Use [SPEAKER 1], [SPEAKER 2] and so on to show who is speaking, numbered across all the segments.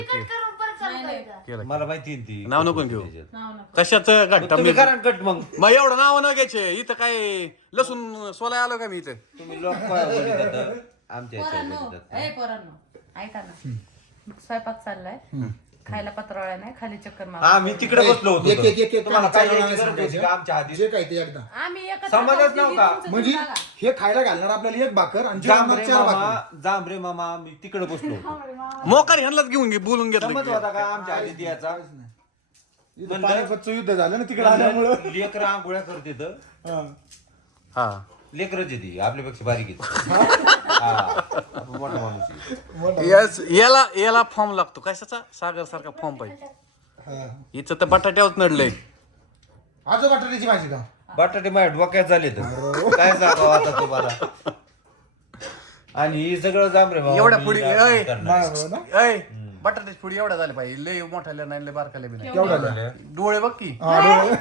[SPEAKER 1] केलं
[SPEAKER 2] मला माहिती आहे ती
[SPEAKER 1] नाव नको घेऊ
[SPEAKER 3] नाव नको.
[SPEAKER 1] कशाच घट्टा
[SPEAKER 2] तुम्ही करा ना कट मग
[SPEAKER 1] मग एवढं नाव न घ्यायचे इथं काय लसूण सोलाय आलो का मी इथं
[SPEAKER 2] तुम्ही लोक पाय बघितलं आमच्या
[SPEAKER 3] पोरांनो
[SPEAKER 2] याच्यावर
[SPEAKER 3] ए पोरांनो ऐका ना स्वयंपाक चाललाय खायला पत्रावळ्या नाही खाली चक्कर मार
[SPEAKER 2] हा मी तिकडे बसलो होतो
[SPEAKER 4] एक एक एक एक
[SPEAKER 2] तुम्हाला काय
[SPEAKER 4] चालवणार
[SPEAKER 2] यायची गरज होती का आमच्या आधी
[SPEAKER 4] जे काय ते एकदा
[SPEAKER 3] आम्ही एकत्र
[SPEAKER 2] समजच
[SPEAKER 3] बसली,
[SPEAKER 2] नव्हता.
[SPEAKER 3] तुमचं
[SPEAKER 4] म्हणजे
[SPEAKER 3] तुम्ही बघा.
[SPEAKER 4] हे खायला घालणार आपल्याला एक भाकर आणि जेवणात
[SPEAKER 2] जांभरे
[SPEAKER 4] चार भाकर
[SPEAKER 2] मामा जांभरे मामा मी तिकडे बसलो होतो
[SPEAKER 1] मोकार ह्यांनाच घेऊन घे बोलून
[SPEAKER 2] समज
[SPEAKER 1] घेतलं
[SPEAKER 2] होता का आमच्या आधी दियाचा
[SPEAKER 4] इथं पानिपतचं युद्ध झालं ना तिकडे आल्यामुळं
[SPEAKER 2] लेकर आंघोळ्या करते तर
[SPEAKER 4] हा.
[SPEAKER 1] हा
[SPEAKER 2] लेकरच येते आपल्यापेक्षा बारीक येते हा आपण मोठा माणूस आहे.
[SPEAKER 1] याला याला फॉर्म लागतो कशाचा सागर सारखा फॉर्म पाहिजे
[SPEAKER 4] हा.
[SPEAKER 1] हिचं तर बटाट्यावरच नडलंय
[SPEAKER 4] आजो बटाट्याची भाजी का
[SPEAKER 2] बटाटे माझ्या डोक्यात झाले तर काय सांगावं आता तुम्हाला आणि हे सगळं जांभरे मामा
[SPEAKER 1] एवढ्या
[SPEAKER 2] मी
[SPEAKER 1] पुढे
[SPEAKER 2] नाही
[SPEAKER 1] ऐ,
[SPEAKER 2] करणार.
[SPEAKER 4] बरोबर ना
[SPEAKER 1] ऐ, बटाट्याची पुढे एवढ्या झाल्या पाहिजे लय मोठ्याला नाही लय बारकाल्या बी नाही
[SPEAKER 4] केवढा झाला?
[SPEAKER 1] डोळे बघ की
[SPEAKER 4] हा, डोळे.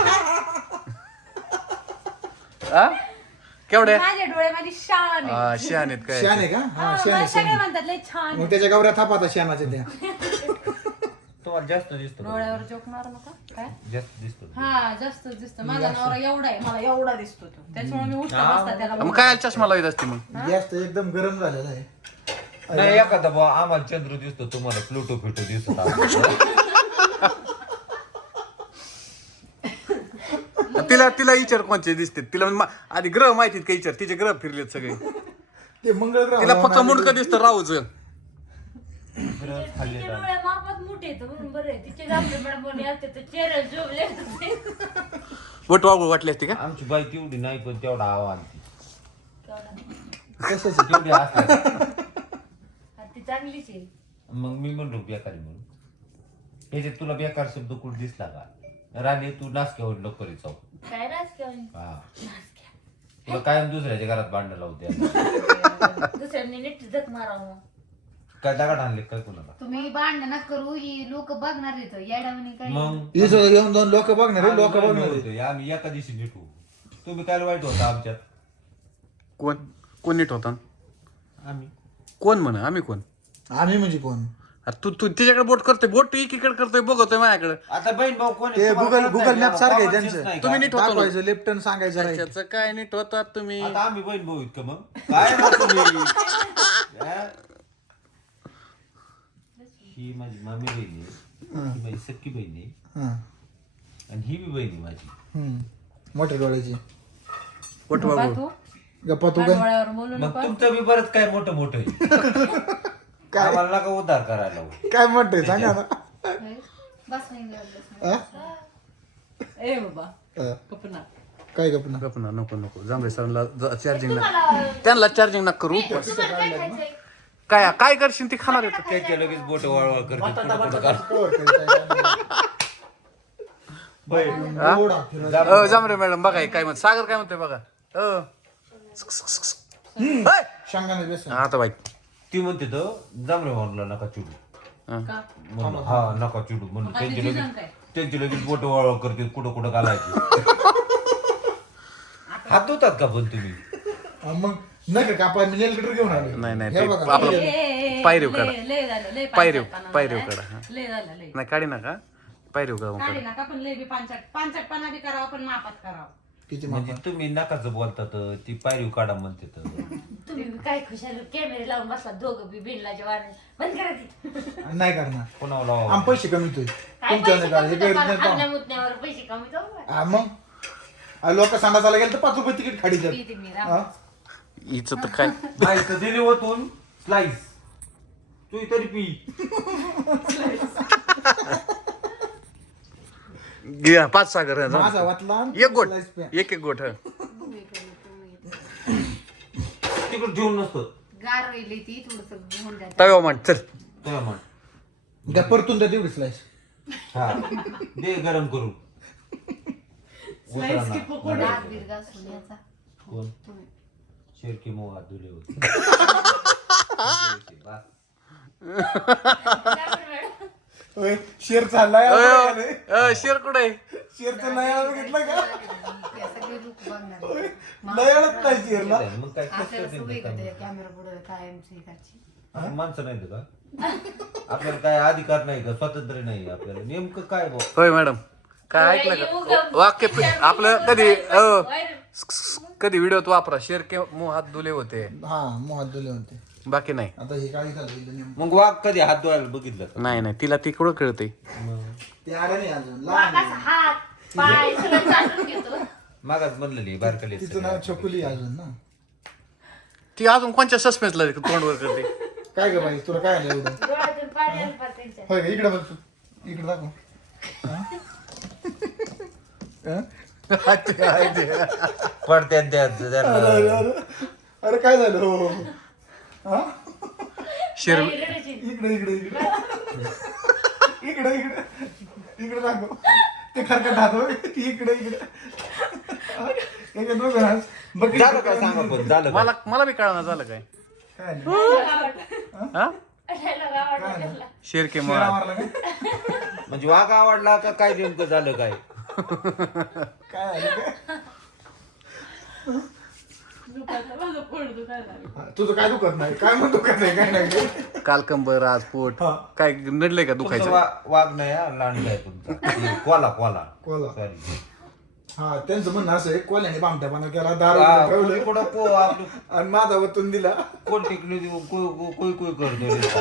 [SPEAKER 1] हा केवढ्या
[SPEAKER 3] माझे डोळे माझी शान आहे.
[SPEAKER 1] हा, शहाण आहेत काय
[SPEAKER 4] शान आहे का हा
[SPEAKER 3] हा,
[SPEAKER 4] शान
[SPEAKER 3] मला
[SPEAKER 4] आहे, शान
[SPEAKER 3] सगळे
[SPEAKER 4] आहे.
[SPEAKER 3] म्हणतात लय छान
[SPEAKER 4] मग त्याच्या गवऱ्या थापाता शानाच्या त्या
[SPEAKER 2] तुम्हाला जास्त दिसतो का?
[SPEAKER 3] डोळ्यावर जोक मारू नका काय
[SPEAKER 2] जास्त दिसतो
[SPEAKER 3] हा जास्त दिसतो माझा नवरा एवढा आहे मला एवढा दिसतो तो त्याच्यामुळे मी उठता बसता त्याला
[SPEAKER 1] मग काय चष्मा लावत असते मग
[SPEAKER 4] गॅस तर एकदम गरम झालेला आहे
[SPEAKER 2] नाही एखादा बा आम्हाला चंद्र दिसतो तुम्हाला प्लुटो फिटो दिसतो
[SPEAKER 1] तिला तिला विचार कोणचे दिसते तिला आधी ग्रह माहितीत का विचार तिचे ग्रह फिरलेत सगळे
[SPEAKER 4] ते मंगळ ग्रह
[SPEAKER 1] तिला फक्त मुंडकं दिसतं राहूच
[SPEAKER 3] तिचे डोळे मापात मोठे आहेत म्हणून बरं आहे तिचे जांभळे मॅडम कोणी असते तर चेहरा झोपले
[SPEAKER 1] बोट वागू वाटली असते का
[SPEAKER 2] आमची बाई तेवढी नाही पण तेवढा आव्हान
[SPEAKER 4] कशाची
[SPEAKER 2] तेवढी असल्या
[SPEAKER 3] ती चांगलीच आहे
[SPEAKER 2] मग मी म्हणलो बेकारी म्हणून ह्याच्यात तुला बेकार शब्द कुठे दिसला का राणी तू नासक्यावर नको करीत जाऊ
[SPEAKER 3] काय राजकारण
[SPEAKER 2] हा तुला कायम दुसऱ्याच्या घरात भांडण लावते
[SPEAKER 3] दुसऱ्यांनी नीट जग मारावं
[SPEAKER 2] काय दगड आणले काय कुणाला
[SPEAKER 5] तुम्ही भांडण नका करू ही लोक बघणार येतं येडावणी काय
[SPEAKER 2] मग
[SPEAKER 4] ही सगळं घेऊन दोन लोक बघणार आहे,
[SPEAKER 2] आम्ही
[SPEAKER 4] लोक
[SPEAKER 2] वाईट
[SPEAKER 4] बघणार आहे.
[SPEAKER 2] होतोय, आम्ही एका दिवशी नीट होऊ तुम्ही काय वाईट होता आमच्यात
[SPEAKER 1] कोण कोण नीट होता
[SPEAKER 2] आम्ही
[SPEAKER 1] कोण म्हण आम्ही कोण
[SPEAKER 4] आम्ही म्हणजे कोण
[SPEAKER 1] अरे तू तू तिच्याकडे बोट करतोय बोट एकीकडे करतोय बघतोय माझ्याकडे
[SPEAKER 2] आता बहीण भाऊ कोण आहे?
[SPEAKER 4] ते
[SPEAKER 2] तुम्हाला
[SPEAKER 4] गुगल
[SPEAKER 2] कळत
[SPEAKER 4] गुगल
[SPEAKER 2] नाही
[SPEAKER 4] मॅप
[SPEAKER 2] का?
[SPEAKER 4] सारखं आहे
[SPEAKER 2] बाबांचीच
[SPEAKER 4] त्यांचं
[SPEAKER 2] नाही का?
[SPEAKER 1] तुम्ही नीट होता ना.
[SPEAKER 4] दाखवायचं लेफ्ट टर्न सांगायचं right.
[SPEAKER 1] त्याचं काय नीट होतात तुम्ही
[SPEAKER 2] आता आम्ही बहीण भाऊ आहेत का मग काय ना तुम्ही हा? ही माझी मामी बहीण आहे ही माझी सख्खी बहीण आहे
[SPEAKER 4] हा.
[SPEAKER 2] आणि ही बी बहीण आहे माझी
[SPEAKER 4] हम्म. मोठ्या डोळ्याची
[SPEAKER 1] बोट
[SPEAKER 3] बाबा
[SPEAKER 1] वागू
[SPEAKER 3] तू
[SPEAKER 4] गप्पा तू काय
[SPEAKER 3] डोळ्यावर बोलू
[SPEAKER 2] मग
[SPEAKER 3] नको
[SPEAKER 2] तुमचं बी बरंच काय मोठं मोठं आहे
[SPEAKER 4] काय?
[SPEAKER 2] आम्हाला नका उद्धार करायला लावू.
[SPEAKER 4] काय म्हणते सांगा ना
[SPEAKER 5] बस नाही बस
[SPEAKER 4] हा?
[SPEAKER 3] ए बाबा
[SPEAKER 4] हा.
[SPEAKER 3] कपना
[SPEAKER 4] काय गप्पा
[SPEAKER 1] गप ना नको नको जांभळे सरांना चार्जिंग ना त्यांना चार्जिंग ना करू काय काय करशील ती खाणार आहे
[SPEAKER 2] त्याच्या लगेच बोट वळवळ करते कुठं कुठं कर.
[SPEAKER 1] जांभळे मॅडम बघा हे काय म्हणत सागर काय म्हणतोय बघा हे!
[SPEAKER 4] शांगाने बेसन
[SPEAKER 1] आता बाई
[SPEAKER 2] ती म्हणते तर जांभळे म्हणला नका चिडू
[SPEAKER 3] का
[SPEAKER 2] म्हणलं हा नका चिडू म्हणून
[SPEAKER 3] काय
[SPEAKER 2] त्यांची
[SPEAKER 3] decision
[SPEAKER 2] लगेच
[SPEAKER 3] काय?
[SPEAKER 2] त्यांची लगेच बोट वळवळ करते कुठं कुठं घालायची हात धुतात का पण तुम्ही
[SPEAKER 4] हा, मग नाही का आपण नेल कटर घेऊन आलो
[SPEAKER 1] नाही नाही
[SPEAKER 4] हे
[SPEAKER 1] ते
[SPEAKER 4] बघा.
[SPEAKER 1] आपलं पायरीव काढा
[SPEAKER 3] लय झालं लय
[SPEAKER 1] पायरीव
[SPEAKER 3] पांचटपणा
[SPEAKER 1] पायरीव
[SPEAKER 3] झालाय.
[SPEAKER 1] काढा हा.
[SPEAKER 3] लय झालं लय
[SPEAKER 1] नाही काढी नका पायरीव काढा
[SPEAKER 3] काढी नका पण लय बी पांचटपणा बी करावं पण मापात करावं
[SPEAKER 4] किती
[SPEAKER 2] म्हणजे
[SPEAKER 4] मापा
[SPEAKER 2] तुम्ही नकाच बोलतात ती पायरीव काढा म्हणते तर
[SPEAKER 5] तुम्ही काय खुशाल कॅमेरे लावून बसला दोघं बी बिनलाच्या वाढ बंद करा ती.
[SPEAKER 4] नाही करणार
[SPEAKER 2] कोणाला लावा
[SPEAKER 4] आम पैसे कमीतोय
[SPEAKER 5] काय
[SPEAKER 4] तुमच्या
[SPEAKER 5] पैसे
[SPEAKER 4] नाही काढ. हे
[SPEAKER 5] कमी
[SPEAKER 4] गैर
[SPEAKER 5] तर
[SPEAKER 4] नाही पाहून.
[SPEAKER 5] आपल्या मुतण्यावर पैसे कमी जाऊ
[SPEAKER 4] हा मग लोक संडासाला गेले तर 5 रुपये तिकीट खाडी देत.
[SPEAKER 5] मी मी राम
[SPEAKER 4] हा?
[SPEAKER 1] हिचं तर काय
[SPEAKER 2] नाही तर दिली होतून स्लाइस तू तरी पी
[SPEAKER 1] घ्या 5 सागर हा, जाऊ.
[SPEAKER 4] माझा वाटला
[SPEAKER 1] एक गोट
[SPEAKER 4] slice पे.
[SPEAKER 1] एक गोट हा
[SPEAKER 2] तिकडे जेवण नसतं
[SPEAKER 5] गार राहिली ती थोडस घेऊन जात
[SPEAKER 1] तव्या मांड चल
[SPEAKER 2] तुला म्हण
[SPEAKER 4] द्या परतून द्या तेवढी स्लाइस
[SPEAKER 2] हा दे गरम करून
[SPEAKER 3] Slice की पकोडे?
[SPEAKER 5] डाग बिरगा सोन्याचा
[SPEAKER 2] कोण
[SPEAKER 5] तुम्ही
[SPEAKER 2] शेरकी मोह हात धुले होते बस.
[SPEAKER 4] होय, शेर चाललाय
[SPEAKER 1] शेर कुठे
[SPEAKER 4] शेरचं नाही आलं बघितलं का
[SPEAKER 5] ते सगळे लोक बघणार
[SPEAKER 4] नाही आलंच नाही शेरला
[SPEAKER 2] मग काय
[SPEAKER 5] आपल्याला
[SPEAKER 2] कसं
[SPEAKER 5] सवय
[SPEAKER 2] ते
[SPEAKER 5] का कॅमेरा पुढे कायमची एकाची
[SPEAKER 2] माणसं नाही का आपल्याला काय अधिकार नाही का, स्वातंत्र्य नाही आपल्याला, नेमकं काय भाऊ?
[SPEAKER 1] होय मॅडम काय ऐकलं का वाक्य आपलं कधी कधी व्हिडिओत वापरा शेर के मुंह हात धुले होते
[SPEAKER 4] हा मोहात दिले होते.
[SPEAKER 1] बाकी नाही.
[SPEAKER 4] आता हे काय झालं
[SPEAKER 2] मग वाघ कधी हात धुवायला बघितलं का?
[SPEAKER 1] नाही तिला ती कुठं कळतंय.
[SPEAKER 4] ते आलं नाही अजून लहान
[SPEAKER 5] वाघाचा हात पाय सगळं चाटून घेतो.
[SPEAKER 2] मागाच म्हणलेली बारकाली
[SPEAKER 4] तिचं नाव छकुली आहे अजून ना.
[SPEAKER 1] ती अजून कोणत्या सस्पेन्सला तोंडवर करते.
[SPEAKER 4] काय ग बाई तुला काय आलं एवढं?
[SPEAKER 5] डोळ्यातून पाणी आलं पार त्यांच्या.
[SPEAKER 4] होय का? इकडे बघ तू. इकडे दाखव. हा?
[SPEAKER 2] पडत्या
[SPEAKER 4] अरे काय झालं हो? हा?
[SPEAKER 1] शेर
[SPEAKER 5] नाही, रडायची.
[SPEAKER 4] इकडे इकडे इकडे इकडे इकडे इकडे दाखव. ते खरकट दाखव. इकडे इकडे एक दोघं हात. बघ इकडे.
[SPEAKER 2] झालं काय सांगा पण झालं काय?
[SPEAKER 1] मला बी कळणार झालं काय.
[SPEAKER 4] काय नाही.
[SPEAKER 1] हा
[SPEAKER 5] रडायला गावाला त्याला.
[SPEAKER 1] शेर के
[SPEAKER 4] शेरा
[SPEAKER 1] मुंह
[SPEAKER 4] मारला काय?
[SPEAKER 2] म्हणजे वाघ आवडला का काय नेमकं झालं काय?
[SPEAKER 4] काय झालं काय?
[SPEAKER 3] माझं पोट दुखायला लागलं.
[SPEAKER 4] हा, तुझं काय दुखत नाही? काय म्हणून दुखत नाही? काय नाही?
[SPEAKER 1] कालकंबर आज पोट
[SPEAKER 4] हा.
[SPEAKER 1] काय नडलंय का
[SPEAKER 2] तुमचं
[SPEAKER 1] दुखायचं.
[SPEAKER 2] वाघ नाही हा, लांडगा आहे तुमचा. कोला
[SPEAKER 4] कोला.
[SPEAKER 2] सॉरी.
[SPEAKER 4] हा त्यांचं म्हणणं असं आहे कोल्याने बामट्यापणा केला दारू ठेवलं
[SPEAKER 2] कुठं आपलं
[SPEAKER 4] आणि माझा वतून दिला.
[SPEAKER 2] कोण टिकली कोई कोई करतो नुसता.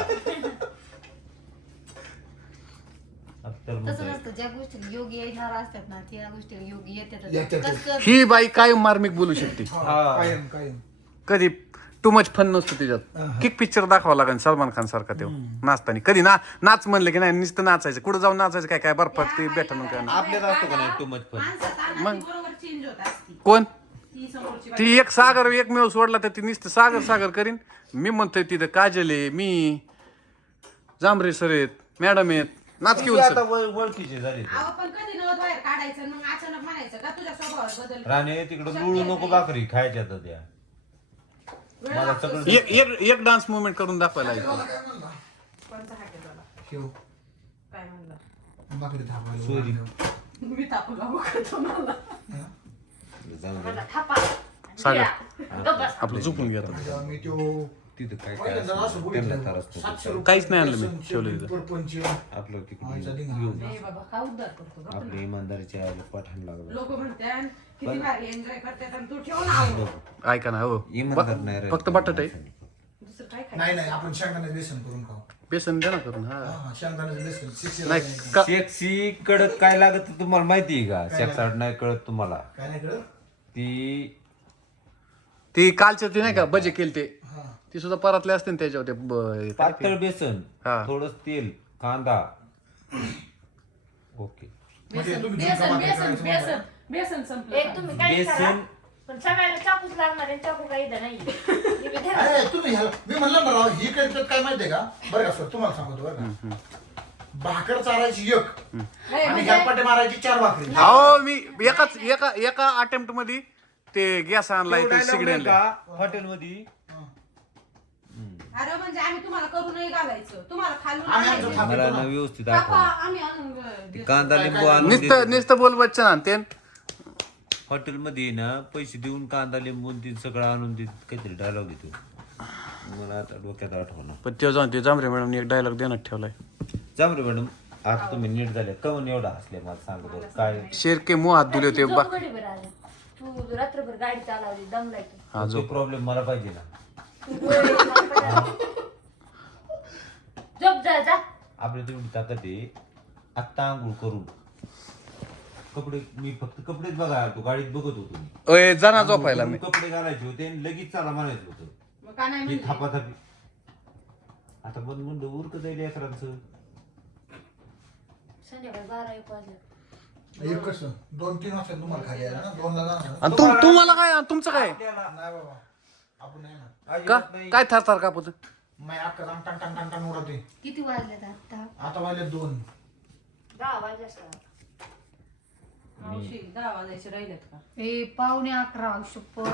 [SPEAKER 2] तर मग
[SPEAKER 6] तसं
[SPEAKER 2] काय?
[SPEAKER 6] नसतं. ज्या गोष्टी योगी येणार असतात ना त्या गोष्टी योगी
[SPEAKER 4] येतात.
[SPEAKER 6] येतात. कसं
[SPEAKER 1] ही बाई काय मार्मिक बोलू शकते.
[SPEAKER 2] हा.
[SPEAKER 4] कायम कायम
[SPEAKER 1] कधी टू मच फन नसतो त्याच्यात. किक पिक्चर दाखवा लागेल सलमान खान सारखा तेव्हा नाचताना. कधी नाच म्हणलं की नाही नुसतं नाचायचं. कुठं जाऊन नाचायचं काय काय बर्फात ते बेटा काय नाही.
[SPEAKER 2] आपल्याला असतो का नाही टू मच पण?
[SPEAKER 1] मग
[SPEAKER 3] बरोबर चेंज होत असती
[SPEAKER 1] कोण
[SPEAKER 3] ती समोरची
[SPEAKER 1] ती एक सागर एकमेव सोडला तर ती नुसतं सागर करीन. मी म्हणतोय तिथं काजल आहे मी जांभरे सर आहेत मॅडम आहेत नाच
[SPEAKER 2] तुझी
[SPEAKER 1] घेऊन
[SPEAKER 2] आता ओळखीचे झाले ते.
[SPEAKER 3] अहो पण कधी नवत बाहेर काढायचं आणि मग अचानक म्हणायचं का तुझ्या स्वभावात बदल
[SPEAKER 2] राणे तिकडं लुळू नको भाकरी खायच्या तर त्या. मला सगळं
[SPEAKER 1] एक डान्स मुवमेंट करून दाखवायला ऐकतो.
[SPEAKER 3] कोणचा हाके झाला
[SPEAKER 4] ठेव
[SPEAKER 3] काय म्हणलं
[SPEAKER 4] भाकरी थापायला
[SPEAKER 2] सोयरी.
[SPEAKER 3] मी तापला करतो मला
[SPEAKER 2] जाऊ दे.
[SPEAKER 5] मला थापा.
[SPEAKER 1] सागर.
[SPEAKER 5] गप्प बस.
[SPEAKER 1] आपलं झोपून घ्या आता.
[SPEAKER 4] तेव्हा मी तो
[SPEAKER 2] तिथं काय काय
[SPEAKER 4] पहिल्यांदा असं
[SPEAKER 2] असतं,
[SPEAKER 4] बघितलं.
[SPEAKER 2] त्यांना त्रास होतो.
[SPEAKER 4] 700 रुपये
[SPEAKER 1] काहीच नाही आणलं मी.
[SPEAKER 4] बेसन,
[SPEAKER 1] ठेवलं इथं.
[SPEAKER 4] परपंच.
[SPEAKER 2] आपलं तिकडे
[SPEAKER 4] आईचा धिंगा.
[SPEAKER 2] येऊन
[SPEAKER 3] ए बाबा का उद्धार करतो गं?
[SPEAKER 2] आपल्या इमानदारीच्या आईला पठाण लागलं.
[SPEAKER 3] लोक म्हणतात किती भारी एन्जॉय करतात आणि तू ठेव ना आवड
[SPEAKER 1] ऐका ना हो
[SPEAKER 2] इमानदार नाही रे.
[SPEAKER 1] फक्त बटाटे आहे.
[SPEAKER 3] दुसरं काय खायचं
[SPEAKER 4] नाही नाही आपण शेंगदाण्याचं बेसन करून खाऊ.
[SPEAKER 1] बेसन द्या ना करून. हा
[SPEAKER 4] हा शेंगदाण्याचं बेसन 6
[SPEAKER 1] नाही का
[SPEAKER 2] शेक्सी कडक काय लागत ते तुम्हाला माहिती आहे का? शेक्साट नाही कळत तुम्हाला.
[SPEAKER 4] काय नाही कळत?
[SPEAKER 2] ती
[SPEAKER 1] ती कालच्या ते नाही का बजे केले ते
[SPEAKER 4] हा
[SPEAKER 1] ती सुद्धा परतले असते ना त्याच्यावर ते
[SPEAKER 2] पातळ बेसन,
[SPEAKER 1] हा.
[SPEAKER 2] थोडं तेल, कांदा. ओके.
[SPEAKER 4] म्हणजे तुम्ही
[SPEAKER 3] बेसन
[SPEAKER 4] झुणका भाकरी
[SPEAKER 3] बेसन
[SPEAKER 4] करायचं
[SPEAKER 3] बेसन
[SPEAKER 4] म्हणताय.
[SPEAKER 3] बेसन संपलं
[SPEAKER 5] एक तुम्ही काय करा
[SPEAKER 2] बेसन.
[SPEAKER 5] पण सगळ्याला चाकूच लागणार आहे चाकू काही इथं नाही हे बी धरा.
[SPEAKER 4] अरे तुम्ही मी म्हणलं ना राव ही करतात काय माहितीये का बरं का सर तुम्हाला सांगतो बरं का भाकर चारायची एक आणि गप्पाटे मारायची 4 भाकरी.
[SPEAKER 1] अहो मी एका अटेम्प्ट मध्ये ते गॅस आणलाय ते सिगडी आणलं.
[SPEAKER 2] हॉटेलमध्ये
[SPEAKER 3] अरे म्हणजे आम्ही तुम्हाला करू नाही घालायचं तुम्हाला खालून
[SPEAKER 4] आम्ही
[SPEAKER 3] आणायचं.
[SPEAKER 4] आमचं
[SPEAKER 2] मला
[SPEAKER 4] थांबतो
[SPEAKER 2] ना
[SPEAKER 4] ना.
[SPEAKER 2] व्यवस्थित
[SPEAKER 3] कापा,
[SPEAKER 2] आठवलं.
[SPEAKER 3] आम्ही आणून देतो.
[SPEAKER 2] कांदा लिंबू आणून
[SPEAKER 1] नुसतं नुसतं बोल बच्चन आणते.
[SPEAKER 2] हॉटेलमध्ये ना पैसे देऊन कांदा लिंबू आणि ते सगळं आणून देत काहीतरी डायलॉग येतो. मला आता डोक्यात आठवणार.
[SPEAKER 1] पण ते जाऊन ते जांभरे मॅडमने एक डायलॉग देण्यात ठेवलाय.
[SPEAKER 2] जाम रे मॅडम आता तुम्ही नीट झाले कमून एवढा हसले मला सांगतो काय
[SPEAKER 1] शेर के मुंह हात धुले होते
[SPEAKER 5] झोप गडीभर आलं. तू रात्रभर गाडी चालवली दमलाय तू.
[SPEAKER 1] हा
[SPEAKER 2] तो
[SPEAKER 1] जो
[SPEAKER 2] प्रॉब्लेम मला पाहिजे ना.
[SPEAKER 5] तू डोळे मला पटायला. झोप जा जा.
[SPEAKER 2] आपल्या तेवढी ताकद आहे आत्ता आंघोळ करून कपडे मी फक्त कपडेच बघा तो गाडीत बघत होतो मी.
[SPEAKER 1] ओय जाना झोपायला मी.
[SPEAKER 2] कपडे घालायचे होते आणि लगेच चला म्हणायचं होतं.
[SPEAKER 3] मग का नाही
[SPEAKER 2] ही
[SPEAKER 3] म्हणली?
[SPEAKER 2] थापाथापी आता बंद म्हणलं उरकत जाईल अकरांचं.
[SPEAKER 5] संध्याकाळी 12-1 वाजले.
[SPEAKER 4] एक कसं 2-3 वाजता तुम्हाला खाली यायला ना 2ला जाणार
[SPEAKER 1] आणि तुम्हाला काय आणि तुमचं काय
[SPEAKER 4] नाही बाबा आपण नाही ना
[SPEAKER 2] अजिबात नाही.
[SPEAKER 1] काय थरथर कापत.
[SPEAKER 4] मी अक्का जाम टन टन टन टन उडवते.
[SPEAKER 6] किती वाजलेत आता?
[SPEAKER 4] आता वाजले 2.
[SPEAKER 5] 10 वाजले असतात.
[SPEAKER 3] मावशी 10 वाजायचे राहिलेत का
[SPEAKER 6] ए 11:15 शुप्प